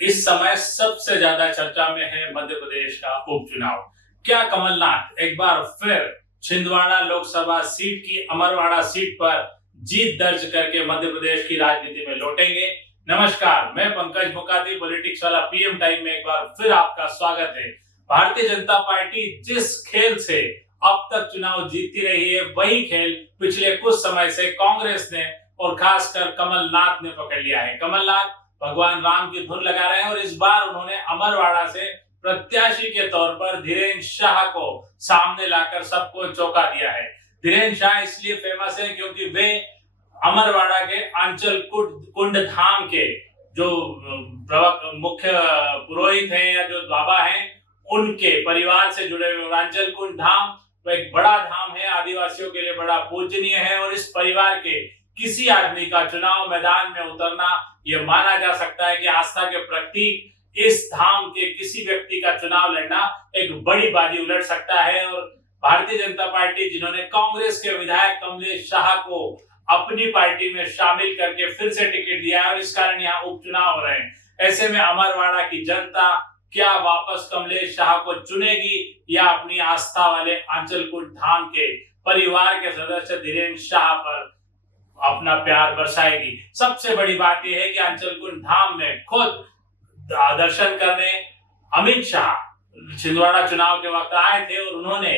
इस समय सबसे ज्यादा चर्चा में है मध्य प्रदेश का उपचुनाव। क्या कमलनाथ एक बार फिर छिंदवाड़ा लोकसभा सीट की अमरवाड़ा सीट पर जीत दर्ज करके मध्य प्रदेश की राजनीति में लौटेंगे? नमस्कार, मैं पंकज मुकाती, पॉलिटिक्स वाला पीएम टाइम में एक बार फिर आपका स्वागत है। भारतीय जनता पार्टी जिस खेल से अब तक चुनाव जीतती रही है, वही खेल पिछले कुछ समय से कांग्रेस ने और खासकर कमलनाथ ने पकड़ लिया है। कमलनाथ भगवान राम की धुन लगा रहे हैं और इस बार उन्होंने अमरवाड़ा से प्रत्याशी के तौर पर धीरेन्द्र शाह को सामने लाकर सबको चौंका दिया है। धीरेन्द्र शाह इसलिए फेमस है क्योंकि वे अमरवाड़ा के अंचल कुंड धाम के जो मुख्य पुरोहित हैं या जो बाबा हैं, उनके परिवार से जुड़े हुए। अंचल कुंड धाम तो एक बड़ा धाम है, आदिवासियों के लिए बड़ा पूजनीय है और इस परिवार के किसी आदमी का चुनाव मैदान में उतरना यह माना जा सकता है कि आस्था के प्रतीक इस धाम के किसी व्यक्ति का चुनाव लड़ना एक बड़ी बाजी उलट सकता है। और भारतीय जनता पार्टी, जिन्होंने कांग्रेस के विधायक कमलेश शाह को अपनी पार्टी में शामिल करके फिर से टिकट दिया है और इस कारण यहाँ उपचुनाव हो रहे हैं, ऐसे में अमरवाड़ा की जनता क्या वापस कमलेश शाह को चुनेगी या अपनी आस्था वाले अंचलकुंड धाम के परिवार के सदस्य धीरेन्द्र शाह पर अपना प्यार बरसाएगी? सबसे बड़ी बात यह है कि अंचलकुंड धाम में खुद दर्शन करने अमित शाह छिंदवाड़ा चुनाव के वक्त आए थे और उन्होंने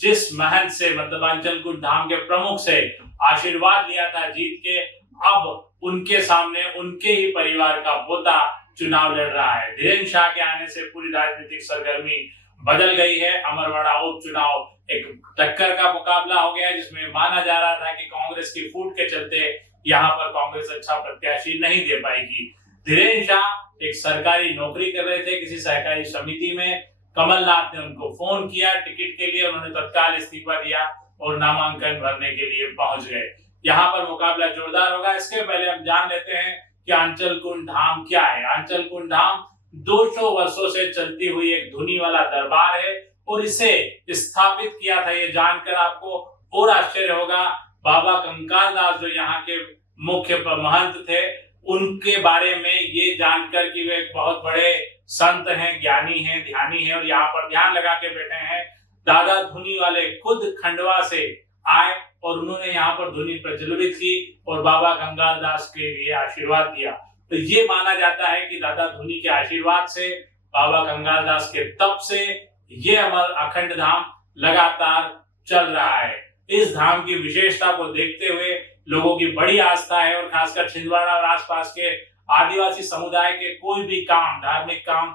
जिस महंत से, मतलब अंचलकुंड धाम के प्रमुख से आशीर्वाद लिया था जीत के, अब उनके सामने उनके ही परिवार का पोता चुनाव लड़ रहा है। धीरेन्द्र शाह के आने से पूरी राजनीतिक सरगर्मी बदल गई है। अमरवाड़ा उपचुनाव एक टक्कर का मुकाबला हो गया जिसमें माना जा रहा था कि कांग्रेस की फूट के चलते यहाँ पर कांग्रेस अच्छा प्रत्याशी नहीं दे पाएगी। धीरेन्द्र शाह एक सरकारी नौकरी कर रहे थे किसी सहकारी समिति में। कमलनाथ ने उनको फोन किया टिकट के लिए, उन्होंने तत्काल इस्तीफा दिया और नामांकन भरने के लिए पहुंच गए। यहाँ पर मुकाबला जोरदार होगा। इसके पहले हम जान लेते हैं कि अंचलकुंड धाम क्या है। अंचलकुंड धाम 200 वर्षों से चलती हुई एक धुनी वाला दरबार है और इसे स्थापित किया था, ये जानकर आपको और आश्चर्य होगा, बाबा कंकाल दास जो यहाँ के मुख्य महंत थे, उनके बारे में ये जानकर कि वे बहुत बड़े संत हैं, ज्ञानी हैं, ध्यानी हैं और यहाँ पर ध्यान लगा के बैठे हैं। दादा धुनी वाले खुद खंडवा से आए और उन्होंने यहाँ पर धुनी प्रज्वलित की और बाबा कंकाल दास के लिए आशीर्वाद दिया। तो ये माना जाता है कि दादा धुनी के आशीर्वाद से, बाबा कंकाल दास के तप से ये अमर अखंड धाम लगातार चल रहा है। इस धाम की विशेषता को देखते हुए लोगों की बड़ी आस्था है और खासकर छिंदवाड़ा और आसपास के आदिवासी समुदाय के कोई भी काम, धार्मिक काम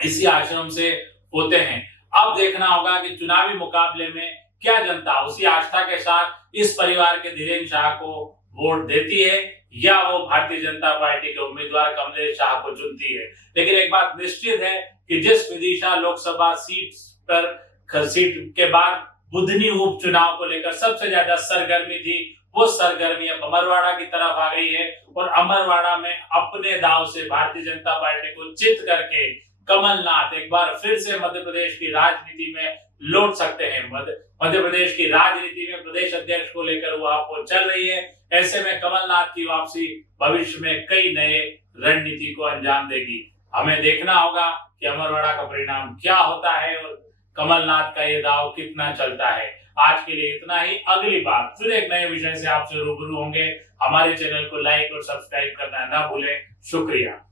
इसी आश्रम से होते हैं। अब देखना होगा कि चुनावी मुकाबले में क्या जनता उसी आस्था के साथ इस परिवार के धीरेन्द्र शाह को वोट देती है या वो भारतीय जनता पार्टी के उम्मीदवार कमलेश शाह को चुनती है। लेकिन एक बात निश्चित है कि जिस विदिशा लोकसभा सीट के बाद बुधनी उपचुनाव को लेकर सबसे ज्यादा सरगर्मी थी, वो सरगर्मी अब अमरवाड़ा की तरफ आ गई है और अमरवाड़ा में अपने दांव से भारतीय जनता पार्टी को चित करके कमलनाथ एक बार फिर से मध्य प्रदेश की राजनीति में लौट सकते हैं। मध्य प्रदेश की राजनीति में प्रदेश अध्यक्ष को लेकर वो आपको चल रही है। ऐसे में कमलनाथ की वापसी भविष्य में कई नए रणनीति को अंजाम देगी। हमें देखना होगा कि अमरवाड़ा का परिणाम क्या होता है और कमलनाथ का ये दाव कितना चलता है। आज के लिए इतना ही। अगली बार फिर एक नए विषय से आपसे रूबरू होंगे। हमारे चैनल को लाइक और सब्सक्राइब करना ना भूलें। शुक्रिया।